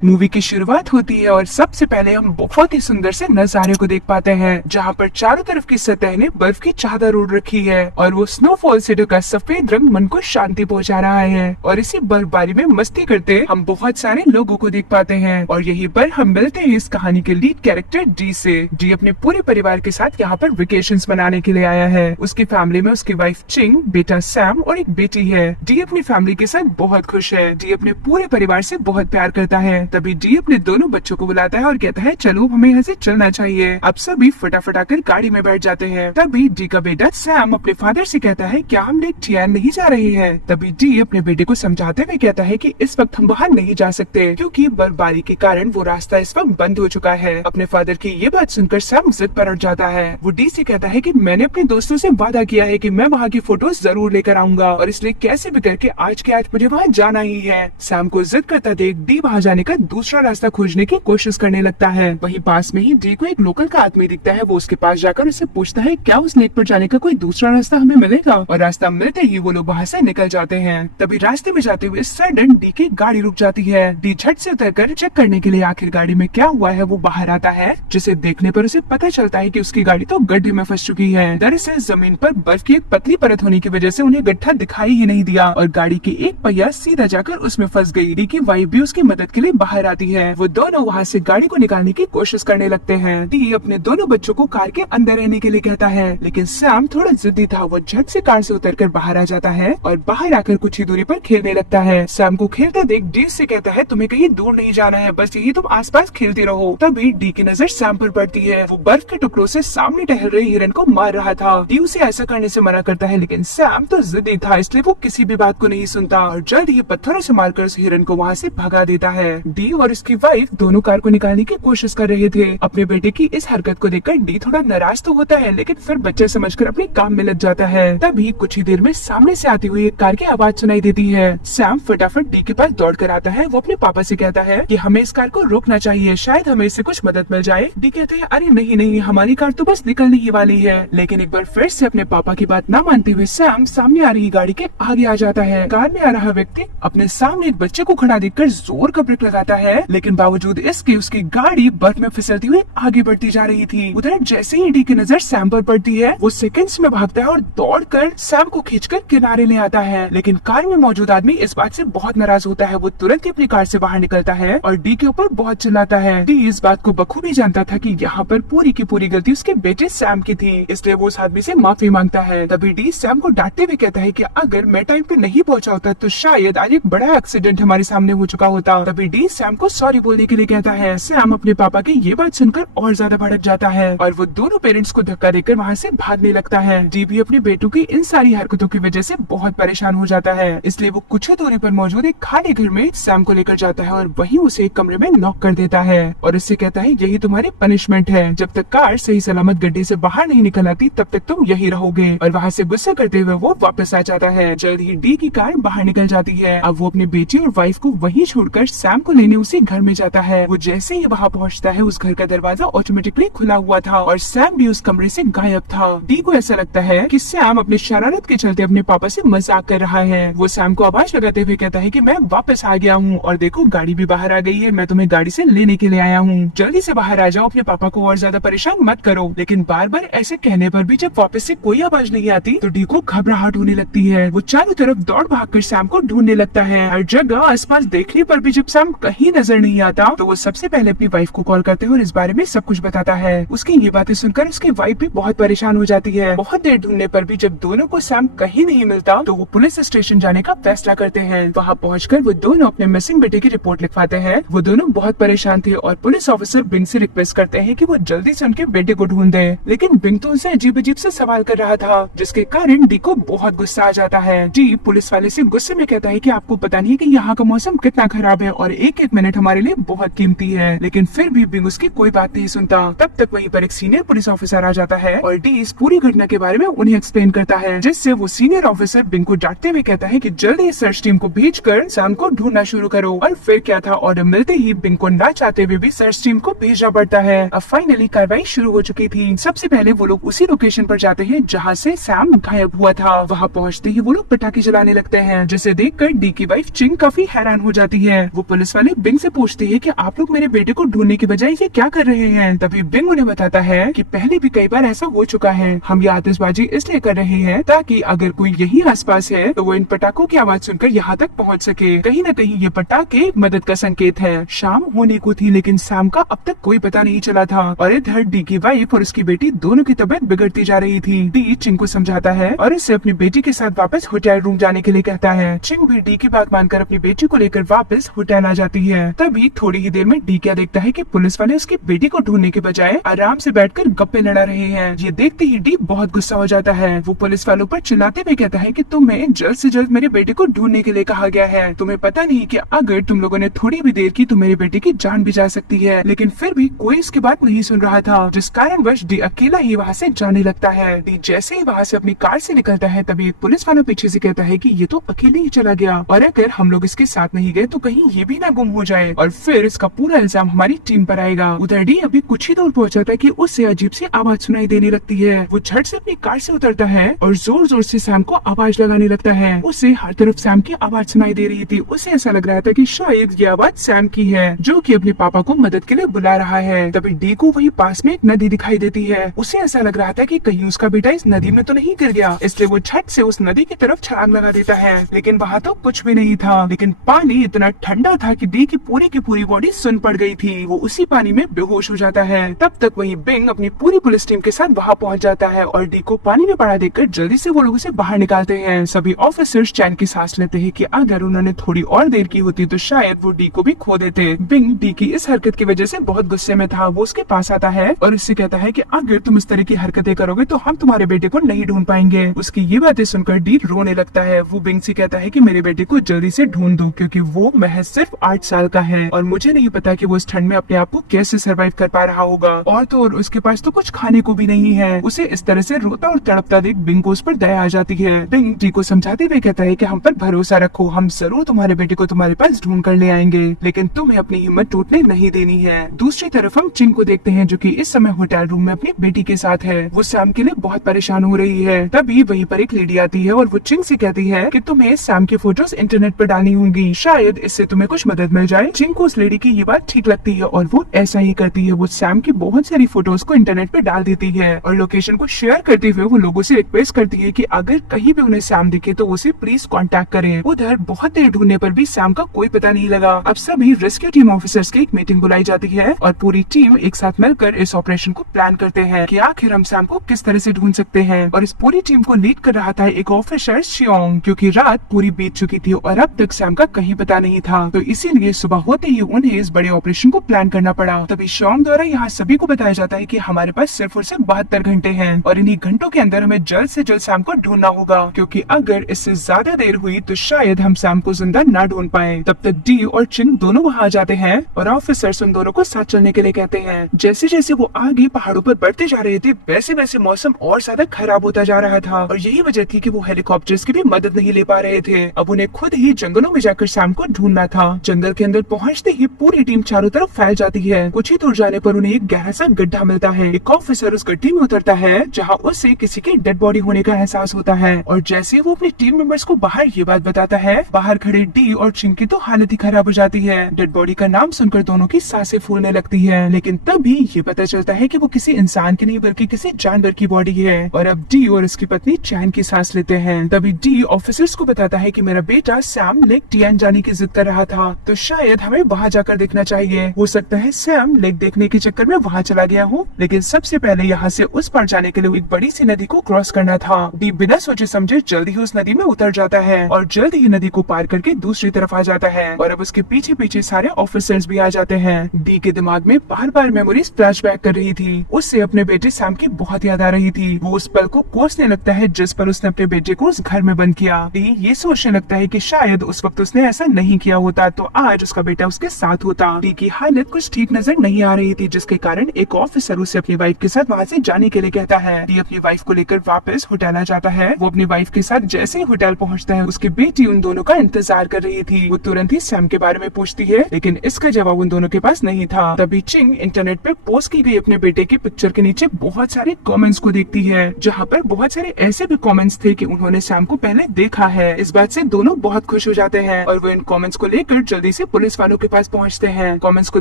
Movie की शुरुआत होती है और सबसे पहले हम बहुत ही सुंदर से नजारे को देख पाते हैं, जहाँ पर चारों तरफ की सतह ने बर्फ की चादर ओढ़ रखी है और वो स्नोफॉल से ढका सफेद रंग मन को शांति पहुँचा रहा है। और इसी बर्फबारी में मस्ती करते हम बहुत सारे लोगों को देख पाते हैं और यहीं पर हम मिलते हैं इस कहानी के लीड कैरेक्टर डी से। डी अपने पूरे परिवार के साथ यहाँ पर वेकेशंस मनाने के लिए आया है। उसकी फैमिली में उसकी वाइफ चिंग, बेटा सैम और एक बेटी है। डी अपनी फैमिली के साथ बहुत खुश है। डी अपने पूरे परिवार से बहुत प्यार करता है। तभी डी अपने दोनों बच्चों को बुलाता है और कहता है चलो हमें यहाँ से चलना चाहिए। अब सभी फटाफट आकर गाड़ी में बैठ जाते हैं। तभी डी का बेटा सैम अपने फादर से कहता है क्या हम लेक टियान नहीं जा रहे हैं। तभी डी अपने बेटे को समझाते हुए कहता है कि इस वक्त हम बाहर नहीं जा सकते क्योंकि बर्फबारी के कारण वो रास्ता इस वक्त बंद हो चुका है। अपने फादर की ये बात सुनकर सैम जिद पर अड़ जाता है। वो डी से कहता है कि मैंने अपने दोस्तों से वादा किया है कि मैं वहाँ की फोटोज जरूर लेकर आऊंगा और इसलिए कैसे भी करके आज के आज मुझे वहाँ जाना ही है। सैम को जिद करता देख डी वहाँ जाने का दूसरा रास्ता खोजने की कोशिश करने लगता है। वहीं पास में ही डी को एक लोकल का आदमी दिखता है। वो उसके पास जाकर उससे पूछता है क्या उस लेक पर जाने का कोई दूसरा रास्ता हमें मिलेगा। और रास्ता मिलते ही वो लोग वहाँ से निकल जाते हैं। तभी रास्ते में जाते हुए सडन डी की गाड़ी रुक जाती है। डी झट से उतरकर चेक करने के लिए आखिर गाड़ी में क्या हुआ है वो बाहर आता है, जिसे देखने पर उसे पता चलता है कि उसकी गाड़ी तो गड्ढे में फंस चुकी है। दरअसल जमीन पर बर्फ की एक पतली परत होने की वजह से उन्हें गड्ढा दिखाई ही नहीं दिया और गाड़ी की एक पहिया सीधा जाकर उसमें फंस गई। डी की वाइफ भी उसकी मदद के लिए बाहर आती है। वो दोनों वहाँ से गाड़ी को निकालने की कोशिश करने लगते हैं। डी अपने दोनों बच्चों को कार के अंदर रहने के लिए कहता है, लेकिन सैम थोड़ा जिद्दी था। वो झट से कार से उतरकर बाहर आ जाता है और बाहर आकर कुछ ही दूरी पर खेलने लगता है। सैम को खेलते देख डी से कहता है तुम्हें कहीं दूर नहीं जाना है, बस यही तुम आसपास खेलती रहो। तभी डी की नजर सैम पर पड़ती है। वो बर्फ के टुकड़ों से सामने टहल रहे हिरन को मार रहा था। डी उसे ऐसा करने से मना करता है, लेकिन सैम तो जिद्दी था इसलिए वो किसी भी बात को नहीं सुनता और जल्द ही पत्थरों से मारकर उस हिरन को वहाँ से भगा देता है। डी और उसकी वाइफ दोनों कार को निकालने की कोशिश कर रहे थे। अपने बेटे की इस हरकत को देखकर डी थोड़ा नाराज तो होता है, लेकिन फिर बच्चे समझकर अपने काम में लग जाता है। तभी कुछ ही देर में सामने से आती हुई एक कार की आवाज सुनाई देती है। सैम फटाफट डी के पास दौड़ कर आता है। वो अपने पापा से कहता है कि हमें इस कार को रोकना चाहिए, शायद हमें इससे कुछ मदद मिल जाए। डी कहते हैं अरे नहीं नहीं, हमारी कार तो बस निकलने ही वाली है। लेकिन एक बार फिर से अपने पापा की बात न मानते हुए सैम सामने आ रही गाड़ी के आगे आ जाता है। कार में आ रहा व्यक्ति अपने सामने एक बच्चे को खड़ा देखकर जोर का ब्रेक लगाता है, लेकिन बावजूद इसके उसकी गाड़ी बर्फ में फिसलती हुई आगे बढ़ती जा रही थी। उधर जैसे ही डी की नजर सैम पर पड़ती है, वो सेकंड्स में भागता है और दौड़कर सैम को खींचकर किनारे ले आता है। लेकिन कार में मौजूद आदमी इस बात से बहुत नाराज होता है। वो तुरंत ही अपनी कार से बाहर निकलता है और डी के ऊपर बहुत चिल्लाता है। डी इस बात को बखूबी जानता था कि यहाँ पर पूरी की पूरी गलती उसके बेटे सैम की थी, इसलिए वो उस आदमी से माफी मांगता है। तभी डी सैम को डांटते हुए कहता है कि अगर मैं टाइम पे नहीं पहुंचा होता तो शायद आज एक बड़ा एक्सीडेंट हमारे सामने हो चुका होता। तभी डी सैम को सॉरी बोलने के लिए कहता है। सैम अपने पापा की ये बात सुनकर और ज्यादा भड़क जाता है और वो दोनों पेरेंट्स को धक्का देकर वहाँ से भागने लगता है। डी भी अपने बेटों की इन सारी हरकतों की वजह से बहुत परेशान हो जाता है, इसलिए वो कुछ ही दूरी पर मौजूद एक खाली घर में सैम को लेकर जाता है और वहीं उसे एक कमरे में नॉक कर देता है और उससे कहता है यही तुम्हारी पनिशमेंट है, जब तक कार सही सलामत गड्ढे से बाहर नहीं निकल आती तब तक तुम यही रहोगे। और वहाँ से गुस्सा करते हुए वो वापस आ जाता है। जल्द ही डी की कार बाहर निकल जाती है। अब वो अपने बेटी और वाइफ को वहीं छोड़कर सैम को लेने उसी घर में जाता है। वो जैसे ही वहाँ पहुँचता है उस घर का दरवाजा ऑटोमेटिकली खुला हुआ था और सैम भी उस कमरे से गायब था। डी को ऐसा लगता है कि सैम अपनी शरारत के चलते अपने पापा से मजाक कर रहा है। वो सैम को आवाज लगाते हुए कहता है कि मैं वापस आ गया हूँ और देखो गाड़ी भी बाहर आ गई है, मैं तुम्हें गाड़ी से लेने के लिए आया हूँ, जल्दी से बाहर आ जाओ, अपने पापा को और ज्यादा परेशान मत करो। लेकिन बार बार ऐसे कहने पर भी जब वापस से कोई आवाज नहीं आती तो डी को घबराहट होने लगती है। वो चारों तरफ दौड़ भागकर सैम को ढूंढने लगता है। हर जगह आसपास देखने पर भी जब सैम कहीं नजर नहीं आता तो वो सबसे पहले अपनी वाइफ को कॉल करते हैं और इस बारे में सब कुछ बताता है। उसकी ये बातें सुनकर उसकी वाइफ भी बहुत परेशान हो जाती है। बहुत देर ढूंढने पर भी जब दोनों को सैम कहीं नहीं मिलता तो वो पुलिस स्टेशन जाने का फैसला करते हैं। वहाँ पहुंचकर वो दोनों अपने मिसिंग बेटे की रिपोर्ट लिखवाते हैं। वो दोनों बहुत परेशान थे और पुलिस ऑफिसर बिंग से रिक्वेस्ट करते हैं कि वो जल्दी से उनके बेटे को ढूंढ दे। लेकिन बिंग तो उनसे अजीब अजीब से सवाल कर रहा था, जिसके कारण डी को बहुत गुस्सा आ जाता है। डी पुलिस वाले से गुस्से में कहता है कि आपको पता नहीं है कि यहाँ का मौसम कितना खराब है और एक एक मिनट हमारे लिए बहुत कीमती है। लेकिन फिर भी बिंग उसकी कोई बात नहीं सुनता। तब तक वहीं पर एक सीनियर पुलिस ऑफिसर आ जाता है और डी इस पूरी घटना के बारे में उन्हें एक्सप्लेन करता है, जिससे वो सीनियर ऑफिसर बिंग को डांटते हुए कहता है कि जल्दी सर्च टीम को भेजकर सैम को ढूंढना शुरू करो। और फिर क्या था, ऑर्डर मिलते ही बिंग को ना चाहते हुए भी सर्च टीम को भेजना पड़ता है। अब फाइनली कार्रवाई शुरू हो चुकी थी। सबसे पहले वो लोग उसी लोकेशन पर जाते हैं जहाँ से सैम गायब हुआ था। वहाँ पहुँचते ही वो लोग पटाखे जलाने लगते हैं, जिसे देखकर डी की वाइफ चिंग काफी हैरान हो जाती है। वो पुलिस वाले वाले बिंग से पूछती है कि आप लोग मेरे बेटे को ढूंढने के बजाय ये क्या कर रहे हैं। तभी बिंग उन्हें बताता है कि पहले भी कई बार ऐसा हो चुका है, हम ये आतिशबाजी इसलिए कर रहे हैं ताकि अगर कोई यही आसपास है तो वो इन पटाखों की आवाज सुनकर यहाँ तक पहुँच सके। कहीं न कहीं ये पटाखे मदद का संकेत है। शाम होने को थी लेकिन सैम का अब तक कोई पता नहीं चला था और इधर डी की वाइफ और उसकी बेटी दोनों की तबीयत बिगड़ती जा रही थी। डी चिंग को समझाता है और इससे अपनी बेटी के साथ वापस होटल रूम जाने के लिए कहता है। चिंग भी डी की बात मानकर अपनी बेटी को लेकर वापस होटल आ जाती है। तभी थोड़ी ही देर में डी क्या देखता है कि पुलिस वाले उसकी बेटी को ढूंढने के बजाय आराम से बैठकर गप्पे लड़ा रहे हैं। ये देखते ही डी बहुत गुस्सा हो जाता है। वो पुलिस वालों पर चिल्लाते हुए कहता है कि तुम्हें जल्द से जल्द मेरे बेटे को ढूंढने के लिए कहा गया है। तुम्हें पता नहीं कि अगर तुम लोगों ने थोड़ी भी देर की तो मेरे बेटे की जान भी जा सकती है। लेकिन फिर भी कोई इसकी बात नहीं सुन रहा था, जिस कारणवश डी अकेला ही वहाँ से जाने लगता है। डी जैसे ही वहाँ से अपनी कार से निकलता है तभी एक पुलिस वाला पीछे से कहता है कि ये तो अकेले ही चला गया और अगर हम लोग इसके साथ नहीं गए तो कहीं ये भी ना गुम हो जाए और फिर इसका पूरा इल्जाम हमारी टीम पर आएगा। उधर डी अभी कुछ ही दूर पहुंचा था कि उससे अजीब सी आवाज सुनाई देने लगती है। वो झट से अपनी कार से उतरता है और जोर जोर से सैम को आवाज लगाने लगता है। उसे हर तरफ सैम की आवाज सुनाई दे रही थी। उसे ऐसा लग रहा था कि शायद ये आवाज सैम की है जो कि अपने पापा को मदद के लिए बुला रहा है। तभी डी को वही पास में एक नदी दिखाई देती है। उसे ऐसा लग रहा था कि कहीं उसका बेटा इस नदी में तो नहीं गिर गया, इसलिए वो झट से उस नदी की तरफ छलांग लगा देता है। लेकिन वहाँ तो कुछ भी नहीं था, लेकिन पानी इतना ठंडा था कि डी की पूरी बॉडी सुन पड़ गई थी। वो उसी पानी में बेहोश हो जाता है। तब तक वही बिंग अपनी पूरी पुलिस टीम के साथ वहाँ पहुँच जाता है और डी को पानी में पड़ा देखकर जल्दी से वो लोग उसे बाहर निकालते हैं। सभी ऑफिसर्स चैन की सांस लेते हैं कि अगर उन्होंने थोड़ी और देर की होती तो शायद वो डी को भी खो देते। बिंग डी की इस हरकत की वजह से बहुत गुस्से में था। वो उसके पास आता है और उससे कहता है कि अगर तुम इस तरह की हरकतें करोगे तो हम तुम्हारे बेटे को नहीं ढूंढ पाएंगे। उसकी ये बातें सुनकर डी रोने लगता है। वो बिंग से कहता है कि मेरे बेटे को जल्दी से ढूंढ दो क्योंकि वो महज सिर्फ 8 साल का है और मुझे नहीं पता कि वो इस ठंड में अपने आप को कैसे सर्वाइव कर पा रहा होगा और तो और उसके पास तो कुछ खाने को भी नहीं है। उसे इस तरह से रोता और तड़पता देख बिंग को उस पर दया आ जाती है। बिंग डी को समझाते हुए कहता है कि हम पर भरोसा रखो, हम जरूर तुम्हारे बेटे को तुम्हारे पास ढूंढ कर ले आएंगे, लेकिन तुम्हें अपनी हिम्मत टूटने नहीं देनी है। दूसरी तरफ हम चिंग को देखते हैं जो कि इस समय होटल रूम में अपनी बेटी के साथ है। वो सैम के लिए बहुत परेशान हो रही है। तभी वहीं पर एक लेडी आती है और वो चिंग से कहती है कि तुम्हें सैम की फोटोज इंटरनेट पर डालनी होंगी, शायद इससे तुम्हें कुछ मदद मिल जाए। चिंग को उस लेडी की ये बात ठीक लगती है और वो ऐसा ही करती है। वो सैम की बहुत सारी फोटोज को इंटरनेट पर डाल देती है और लोकेशन को शेयर करते हुए वो लोगों से रिक्वेस्ट करती है कि अगर कहीं भी उन्हें सैम दिखे तो उसे प्लीज कांटेक्ट करें। उधर बहुत देर ढूंढने पर भी सैम का कोई पता नहीं लगा। अब सभी रेस्क्यू टीम ऑफिसर्स की एक मीटिंग बुलाई जाती है और पूरी टीम एक साथ मिलकर इस ऑपरेशन को प्लान करते हैं कि आखिर हम सैम को किस तरह से ढूंढ सकते हैं। और इस पूरी टीम को लीड कर रहा था एक ऑफिसर शियोंग, क्योंकि रात पूरी बीत चुकी थी और अब तक सैम का कहीं पता नहीं था, तो इसीलिए सुबह होते ही उन्हें इस बड़े ऑपरेशन को प्लान करना पड़ा। तभी शियोंग द्वारा यहाँ सभी को बताया जाता है कि हमारे पास सिर्फ और सिर्फ 72 घंटे हैं और इन्हीं घंटों के अंदर हमें जल्द से जल्द सैम को ढूंढना होगा, क्योंकि अगर इससे ज्यादा देर हुई तो शायद हम सैम को जिंदा न ढूंढ पाए। तब तक डी और चिंग दोनों वहाँ आ जाते हैं और ऑफिसर्स उन दोनों को साथ चलने के लिए कहते हैं। जैसे जैसे वो आगे पहाड़ों पर बढ़ते जा रहे थे वैसे वैसे मौसम और ज्यादा खराब होता जा रहा था और यही वजह थी कि वो हेलीकॉप्टर्स की भी मदद नहीं ले पा रहे थे। अब उन्हें खुद ही जंगलों में जाकर सैम को ढूंढना था। जंगल के अंदर पहुँचते ही पूरी टीम चारों तरफ फैल जाती है। कुछ ही दूर जाने पर उन्हें एक गहरा सा गड्ढा मिलता है। एक ऑफिसर उस गड्ढे में उतरता है जहाँ उसे किसी की डेड बॉडी होने का एहसास होता है और जैसे ही वो अपनी टीम मेंबर्स को बाहर ये बात बताता है, बाहर खड़े डी और चिंग की तो हालत ही खराब हो जाती है। डेड बॉडी का नाम सुनकर दोनों की सांसें फूलने लगती है, लेकिन तभी ये पता चलता है कि वो किसी इंसान की नहीं बल्कि किसी जानवर की बॉडी है और अब डी और उसकी पत्नी चैन की सांस लेते हैं। तभी डी ऑफिसर्स को बताता है कि मेरा बेटा सैम लेक टियान जाने की जिद कर रहा था, तो शायद हमें वहाँ जाकर देखना चाहिए। हो सकता है सैम लेक देखने के चक्कर में वहाँ चला गया हो, लेकिन सबसे पहले यहाँ से उस पार जाने के लिए एक बड़ी सी नदी को क्रॉस करना था। डी बिना सोचे समझे जल्दी ही उस नदी में उतर जाता है और जल्द ही नदी को पार करके दूसरी तरफ आ जाता है और अब उसके पीछे पीछे सारे ऑफिसर्स भी आ जाते हैं। डी के दिमाग में बार बार मेमोरीज फ्लैशबैक कर रही थी। उससे अपने बेटे सैम की बहुत याद आ रही थी। वो उस पल को कोसने लगता है जिस पर उसने अपने बेटे को उस घर में बंद किया। डी ये सोचने लगता है कि शायद उस वक्त उसने ऐसा नहीं किया होता तो आज उसका बेटा उसके साथ होता। डी की हालत कुछ ठीक नजर नहीं आ रही थी, जिसके कारण एक ऑफिसर उसे अपनी वाइफ के साथ वहाँ से जाने के लिए कहता है। डी अपनी वाइफ को लेकर वापस होटल आ जाता है। वो अपनी वाइफ के साथ जैसे ही होटल पहुँचता है उसकी बेटी उन दोनों का इंतजार कर रही थी। वो तुरंत ही सैम के बारे में पूछती है, लेकिन इसका जवाब उन दोनों के पास नहीं था। तभी चिंग इंटरनेट पे पोस्ट की गई अपने बेटे के पिक्चर के नीचे बहुत सारे कमेंट्स को देखती है, जहाँ पर बहुत सारे ऐसे भी कमेंट्स थे कि उन्होंने सैम को पहले देखा है। इस बात से दोनों बहुत खुश हो जाते हैं और वो इन कमेंट्स को लेकर जल्दी से पुलिस वालों के पास पहुंचते हैं। कमेंट्स को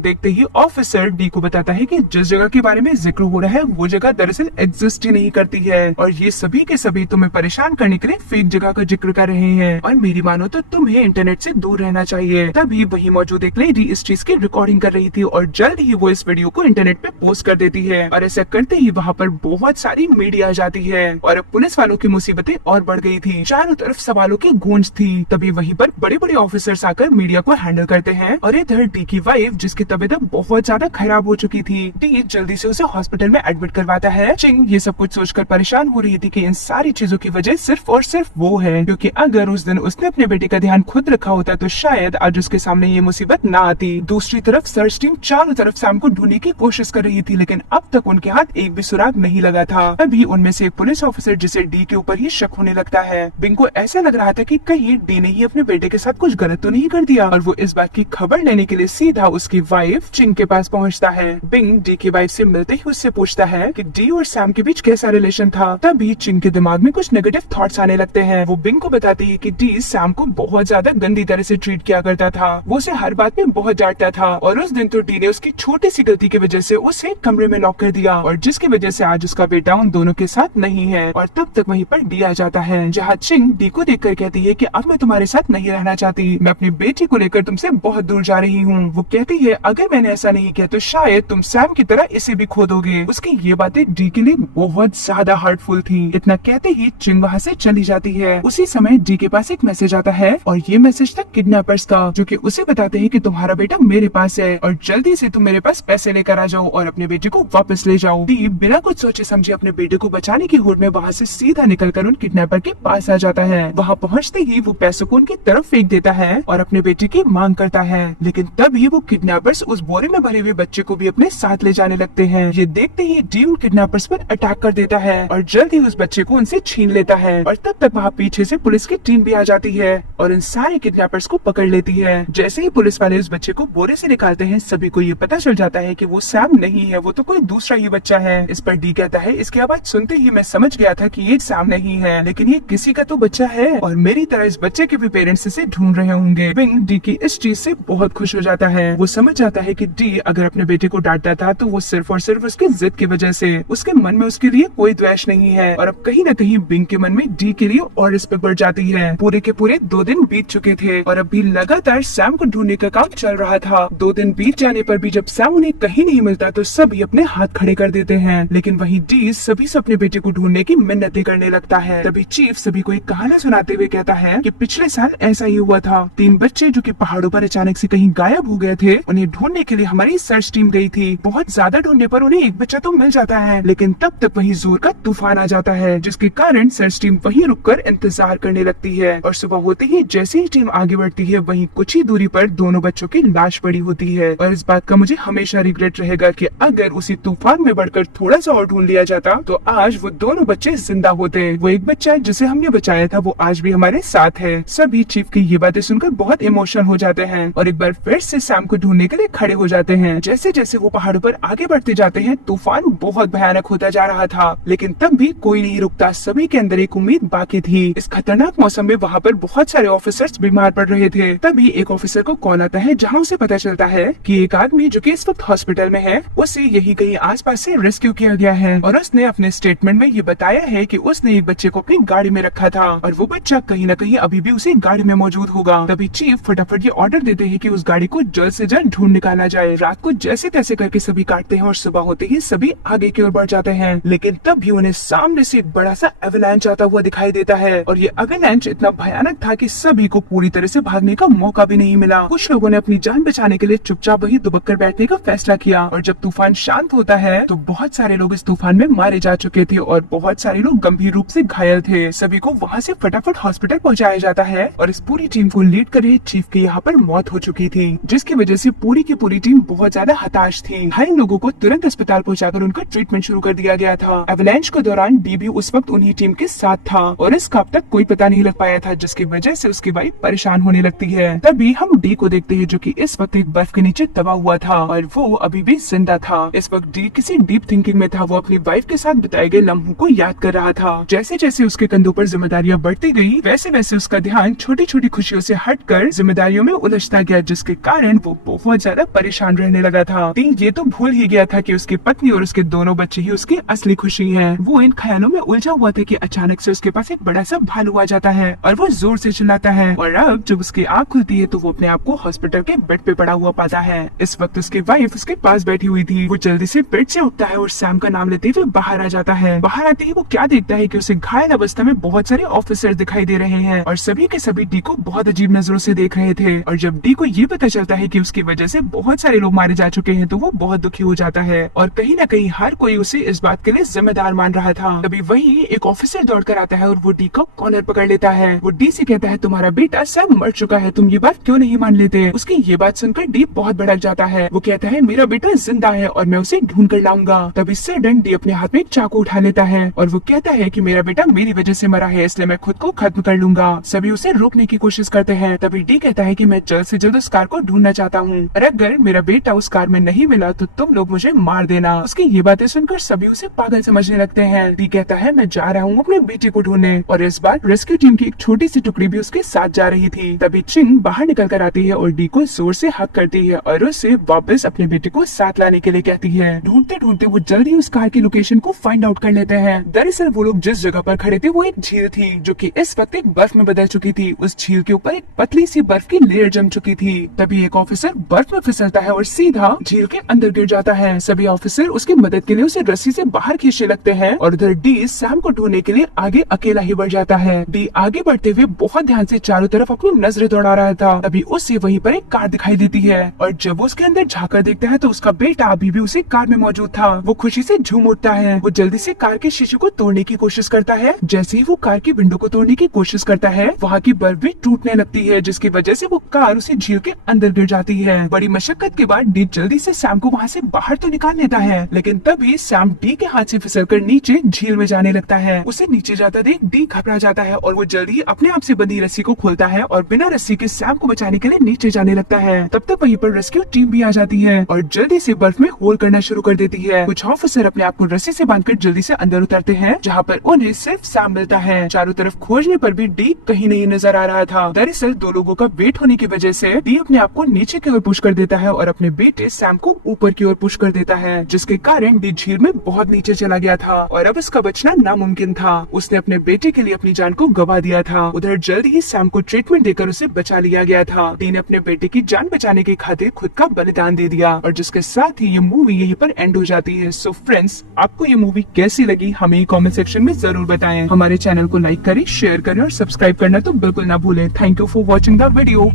देखते ही ऑफिसर डी को बताता है कि जिस जगह के बारे में जिक्र हो रहा है वो जगह दरअसल एग्जिस्ट ही नहीं करती है और ये सभी के सभी तुम्हें परेशान करने के लिए फेक जगह का जिक्र कर रहे हैं और मेरी मानो तो तुम्हें इंटरनेट से दूर रहना चाहिए। तभी वही मौजूद एक लेडी इस चीज की रिकॉर्डिंग कर रही थी और जल्द ही वो इस वीडियो को इंटरनेट पे पोस्ट कर देती है और ऐसा करते ही वहाँ पर बहुत सारी मीडिया आ जाती है और अब पुलिस वालों की मुसीबतें और बढ़ गई थी। चारों तरफ सवालों की गूंज थी। तभी वहीं पर बड़े बड़े ऑफिसर्स आकर मीडिया को हैंडल करते हैं और इधर डी की वाइफ जिसकी तबीयत बहुत ज्यादा खराब हो चुकी थी, डी जल्दी से उसे हॉस्पिटल में एडमिट करवाता है। चिंग ये सब कुछ सोचकर परेशान हो रही थी कि इन सारी चीजों की वजह सिर्फ और सिर्फ वो है, क्योंकि अगर उस दिन उसने अपने बेटे का ध्यान खुद रखा होता तो शायद आज उसके सामने ये मुसीबत ना आती। दूसरी तरफ सर्च टीम चारों तरफ सैम को ढूंढने की कोशिश कर रही थी, लेकिन अब तक उनके हाथ एक भी सुराग नहीं लगा था। तभी उनमें से एक पुलिस ऑफिसर जिसे डी के ऊपर ही शक होने लगता है। बिंग को ऐसा लग रहा था कि कहीं डी ने ही अपने बेटे के साथ कुछ गलत तो नहीं कर दिया और वो इस बात की खबर लेने के लिए सीधा उसकी वाइफ चिंग के पास पहुंचता है। बिंग डी की वाइफ से मिलते ही उससे पूछता है कि डी और सैम के बीच कैसा रिलेशन था। तभी चिंग के दिमाग में कुछ नेगेटिव थॉट्स आने लगते हैं। वो बिंग को बताती है कि डी सैम को बहुत ज्यादा गंदी तरह से ट्रीट किया करता था, वो उसे हर बात में बहुत डांटता था और उस दिन तो डी ने उसकी छोटी सी गलती की वजह से उसे कमरे में लॉक कर दिया और जिसकी वजह से आज उसका बेटा उन दोनों के साथ नहीं है। और तब तक वहीं पर डी आ जाता है, जहाँ चिंग डी को देखकर कहती है कि अब मैं तुम्हारे साथ नहीं रहना चाहती, मैं अपनी बेटी को लेकर तुमसे बहुत दूर जा रही हूँ। वो कहती है अगर मैंने ऐसा नहीं किया तो शायद तुम सैम की तरह इसे भी खो दोगे। उसकी ये बातें डी के लिए बहुत ज्यादा हर्टफुल थी। इतना कहते ही चिंग वहाँ से चली जाती है। उसी समय डी के पास एक मैसेज आता है और ये मैसेज था किडनैपर्स का, जो कि उसे बताते हैं कि तुम्हारा बेटा मेरे पास है और जल्दी से तुम मेरे पास पैसे लेकर आ जाओ और अपने बेटे को वापस ले जाओ। डी बिना कुछ सोचे समझे अपने बेटे को बचाने की होड़ में वहाँ से सीधा निकलकर उन किडनैपर के पास आ जाता है। वहाँ पहुँचते ही वो पैसों को उनकी तरफ फेंक देता है और अपने बेटे की मांग करता है, लेकिन तभी वो किडनैपर्स उस बोरे में भरे हुए बच्चे को भी अपने साथ ले जाने लगते हैं। ये देखते ही डी उन किडनैपर्स पर अटैक कर देता है और जल्द ही उस बच्चे को उनसे छीन लेता है और तब तक वहाँ पीछे से पुलिस की टीम भी आ जाती है और इन सारे किडनैपर्स को पकड़ लेती है। जैसे ही पुलिस वाले उस बच्चे को बोरे से निकालते हैं सभी को ये पता चल जाता है कि वो सैम नहीं है, वो तो कोई दूसरा ही बच्चा है। इस पर डी कहता है इसकी आवाज सुनते ही मैं समझ गया था कि ये सैम नहीं है, लेकिन ये किसी का तो बच्चा है और मेरी तरह इस बच्चे के भी पेरेंट्स इसे ढूंढ रहे होंगे। बिंग डी की इस चीज से बहुत खुश हो जाता है। वो समझ जाता है कि डी अगर अपने बेटे को डांटता था तो वो सिर्फ और सिर्फ उसकी जिद की वजह से, उसके मन में उसके लिए कोई द्वेष नहीं है और अब कहीं न कहीं बिंग के मन में डी के लिए और रिस्पेक्ट बढ़ जाती है। पूरे के पूरे 2 दिन बीत चुके थे और अभी लगातार सैम को ढूंढने का काम चल रहा था। 2 दिन बीत जाने पर भी जब सैम उन्हें कहीं नहीं मिलता तो सभी अपने हाथ खड़े कर देते हैं, लेकिन वहीं डी सभी से अपने बेटे को ढूंढने की मिन्नतें करने लगता है। तभी चीफ सभी को एक कहानी सुनाते हुए कहता है कि पिछले साल ऐसा ही हुआ था। 3 बच्चे जो कि पहाड़ों पर अचानक से कहीं गायब हो गए थे, उन्हें ढूंढने के लिए हमारी सर्च टीम गई थी। बहुत ज्यादा ढूंढने पर उन्हें एक बच्चा तो मिल जाता है, लेकिन तब तक वहीं जोर का तूफान आ जाता है, जिसके कारण सर्च टीम वहीं रुककर इंतजार करने लगती है और सुबह होते ही जैसे ही टीम आगे बढ़ती है वहीं कुछ ही दूरी पर दोनों बच्चों की लाश पड़ी होती है। और इस बात का मुझे हमेशा रिग्रेट रहेगा कि अगर उसी तूफान में बढ़कर थोड़ा सा और ढूंढ लिया जाता तो आज वो दोनों बच्चे जिंदा होते। वो एक बच्चा जिसे हमने बचाया था वो आज भी हमारे साथ है। सभी चीफ की ये बातें सुनकर बहुत इमोशनल हो जाते हैं और एक बार फिर से सैम को ढूंढने के लिए खड़े हो जाते हैं। जैसे जैसे वो पहाड़ों पर आगे बढ़ते जाते हैं तूफान बहुत भयानक होता जा रहा था, लेकिन तब भी कोई नहीं रुकता। सभी के अंदर एक उम्मीद बाकी थी। इस खतरनाक मौसम में वहाँ पर बहुत सारे ऑफिसर्स बीमार पड़ रहे थे। तभी एक ऑफिसर को कॉल आता है जहाँ उसे पता चलता है कि एक आदमी जो कि इस वक्त हॉस्पिटल में है उसे यही कहीं आसपास से रेस्क्यू किया गया है और उसने अपने स्टेटमेंट में ये बताया है कि उसने एक बच्चे को अपनी गाड़ी में रखा था और वो बच्चा कहीं न कहीं अभी भी उसी गाड़ी में मौजूद होगा। तभी चीफ फटाफट ये ऑर्डर देते हैं कि उस गाड़ी को जल्द से जल्द ढूंढ निकाला जाए। रात को जैसे तैसे करके सभी काटते हैं और सुबह होते ही सभी आगे की ओर बढ़ जाते हैं, लेकिन तब भी उन्हें सामने से एक बड़ा सा एवलांच आता हुआ दिखाई देता है और ये एवलांच इतना भयानक था कि सभी को पूरी तरह से भागने का मौका भी नहीं मिला। कुछ लोगों ने अपनी जान बचाने के लिए चुपचाप वहीं दुबक कर बैठने का फैसला किया और जब तूफान शांत होता है तो बहुत सारे लोग इस तूफान में मारे जा चुके थे और बहुत सारे लोग गंभीर रूप से घायल थे। सभी को वहाँ से फटाफट हॉस्पिटल पहुँचाया जाता है और इस पूरी टीम को लीड कर रहे चीफ की यहाँ पर मौत हो चुकी थी, जिसकी वजह से पूरी की पूरी टीम बहुत ज्यादा हताश थी। घायल लोगों को तुरंत अस्पताल पहुँचाकर उनका ट्रीटमेंट शुरू कर दिया गया था। एवलांच के दौरान डी भी उस वक्त उन्हीं टीम के साथ था और इसका अब तक कोई पता नहीं लग पाया था, जिसकी वजह से उसकी वाइफ परेशान होने लगती है। तभी हम डी को देखते हैं जो कि इस वक्त एक बर्फ के नीचे दबा हुआ था और वो अभी भी जिंदा था। इस वक्त डी किसी डीप थिंकिंग में था। वो अपनी वाइफ के साथ बिताए गए लम्हों को याद कर रहा था। जैसे जैसे उसके कंधों पर जिम्मेदारियां बढ़ती गई वैसे वैसे उसका ध्यान छोटी छोटी खुशियों से हटकर जिम्मेदारियों में उलझता गया, जिसके कारण वो बहुत ज्यादा परेशान रहने लगा था। डी ये तो भूल ही गया था कि उसकी पत्नी और उसके दोनों बच्चे ही उसकी असली खुशी हैं। वो इन ख्यालों में उलझा हुआ था कि अचानक से उसके पास एक बड़ा सा भालू आ जाता है और वो जोर से चिल्लाता है। और अब जब उसकी आँख खुलती है तो वो अपने आप को हॉस्पिटल के बेड पे पड़ा हुआ पाता है। इस वक्त उसकी वाइफ उसके पास बैठी हुई थी। वो जल्दी से बेड से उठता है और सैम का नाम लेते हुए बाहर आ जाता है। बाहर आते ही वो क्या देखता है कि उसे घायल अवस्था में बहुत सारे ऑफिसर दिखाई दे रहे हैं और सभी के सभी डी को बहुत अजीब नजरों से देख रहे थे। और जब डी को ये पता चलता है कि उसकी वजह से बहुत सारे लोग मारे जा चुके हैं तो वो बहुत दुखी हो जाता है और कहीं न कहीं हर कोई उसे इस बात के लिए जिम्मेदार मान रहा था। तभी वही एक ऑफिसर दौड़ कर आता है और वो डी को कॉलर पकड़ लेता है। वो डी से कहता है, तुम्हारा बेटा सब मर चुका है, तुम ये बात क्यों नहीं मान लेते? उसकी ये बात सुनकर डी बहुत भड़क जाता है। वो कहता है, मेरा बेटा जिंदा है और मैं उसे ढूंढ कर लाऊंगा। तभी सडन डी अपने हाथ में एक चाकू उठा लेता है और वो कहता है कि मेरा बेटा मेरी वजह से मरा है, इसलिए मैं खुद को खत्म कर लूंगा। सभी उसे रोकने की कोशिश करते हैं। तभी डी कहता है कि मैं जल्द से जल्द उस कार को ढूंढना चाहता हूँ और अगर मेरा बेटा उस कार में नहीं मिला तो तुम लोग मुझे मार देना। उसकी ये बातें सुनकर सभी उसे पागल समझने लगते हैं। डी कहता है, मैं जा रहा हूँ अपने बेटे को ढूंढने। और इस बार रेस्क्यू टीम की एक छोटी सी टुकड़ी भी उसके साथ जा रही थी। तभी चिंग बाहर निकल कर आती है और डी को जोर से हक करती है और उसे वापस अपने बेटे को साथ लाने के लिए कहती है। ढूंढते ढूंढते वो जल्दी उस कार की लोकेशन को फाइंड आउट कर लेते हैं। दरअसल वो लोग जिस जगह पर खड़े थे वो एक झील थी जो कि इस वक्त एक बर्फ में बदल चुकी थी। उस झील के ऊपर एक पतली सी बर्फ की लेयर जम चुकी थी। तभी एक ऑफिसर बर्फ में फिसलता है और सीधा झील के अंदर गिर जाता है। सभी ऑफिसर उसकी मदद के लिए उसे रस्सी से बाहर खींचने लगते हैं और उधर डी सैम को ढूंढने के लिए आगे अकेला ही बढ़ जाता है। डी आगे बढ़ते हुए बहुत ध्यान से चारों तरफ अपनी नजरें दौड़ा रहा था। तभी उसे वहीं पर एक कार दिखाई देती है और जब वो उसके अंदर झांकर देखता है तो उसका बेटा अभी भी उसी कार में मौजूद था। वो खुशी से झूम उठता है। वो जल्दी से कार के शीशे को तोड़ने की कोशिश करता है। जैसे ही वो कार की विंडो को तोड़ने की कोशिश करता है वहाँ की बर्फ भी टूटने लगती है, जिसकी वजह से वो कार उसी झील के अंदर गिर जाती है। बड़ी मशक्कत के बाद डी जल्दी से सैम को वहाँ से बाहर तो निकाल लेता है, लेकिन तभी सैम डी के हाथ से फिसलकर नीचे झील में जाने लगता है। उसे नीचे जाता देख डी घबरा जाता है और वो जल्दी अपने आप से बंधी रस्सी को खोलता है और बिना रस्सी के सैम को बचाने के लिए नीचे जाने लगता है। तब तक वहीं पर रेस्क्यू टीम भी आ जाती है और जल्दी से बर्फ में होल करना शुरू कर देती है। कुछ ऑफिसर अपने आप को रस्सी से बांधकर जल्दी से अंदर उतरते हैं, जहाँ पर उन्हें सिर्फ सैम मिलता है। चारों तरफ खोजने पर भी डी कहीं नहीं नजर आ रहा था। दरअसल दो लोगों का वेट होने की वजह से डी अपने आप को नीचे की ओर पुश कर देता है और अपने बेटे सैम को ऊपर की ओर पुश कर देता है, जिसके कारण डी झील में बहुत नीचे चला गया था और अब उसका बचना नामुमकिन था। उसने अपने बेटे के लिए अपनी जान को गवा दिया था। उधर जल्दी ही सैम को ट्रीटमेंट देकर उसे बचा लिया गया था। डी ने अपने बेटे की जान बचाने की खातिर खुद का बलिदान दे दिया और जिसके साथ ही ये मूवी यहीं पर एंड हो जाती है। सो फ्रेंड्स, आपको ये मूवी कैसी लगी हमें कमेंट सेक्शन में जरूर बताएं। हमारे चैनल को लाइक करें, शेयर करें और सब्सक्राइब करना तो बिल्कुल ना भूलें। Thank you for watching the video.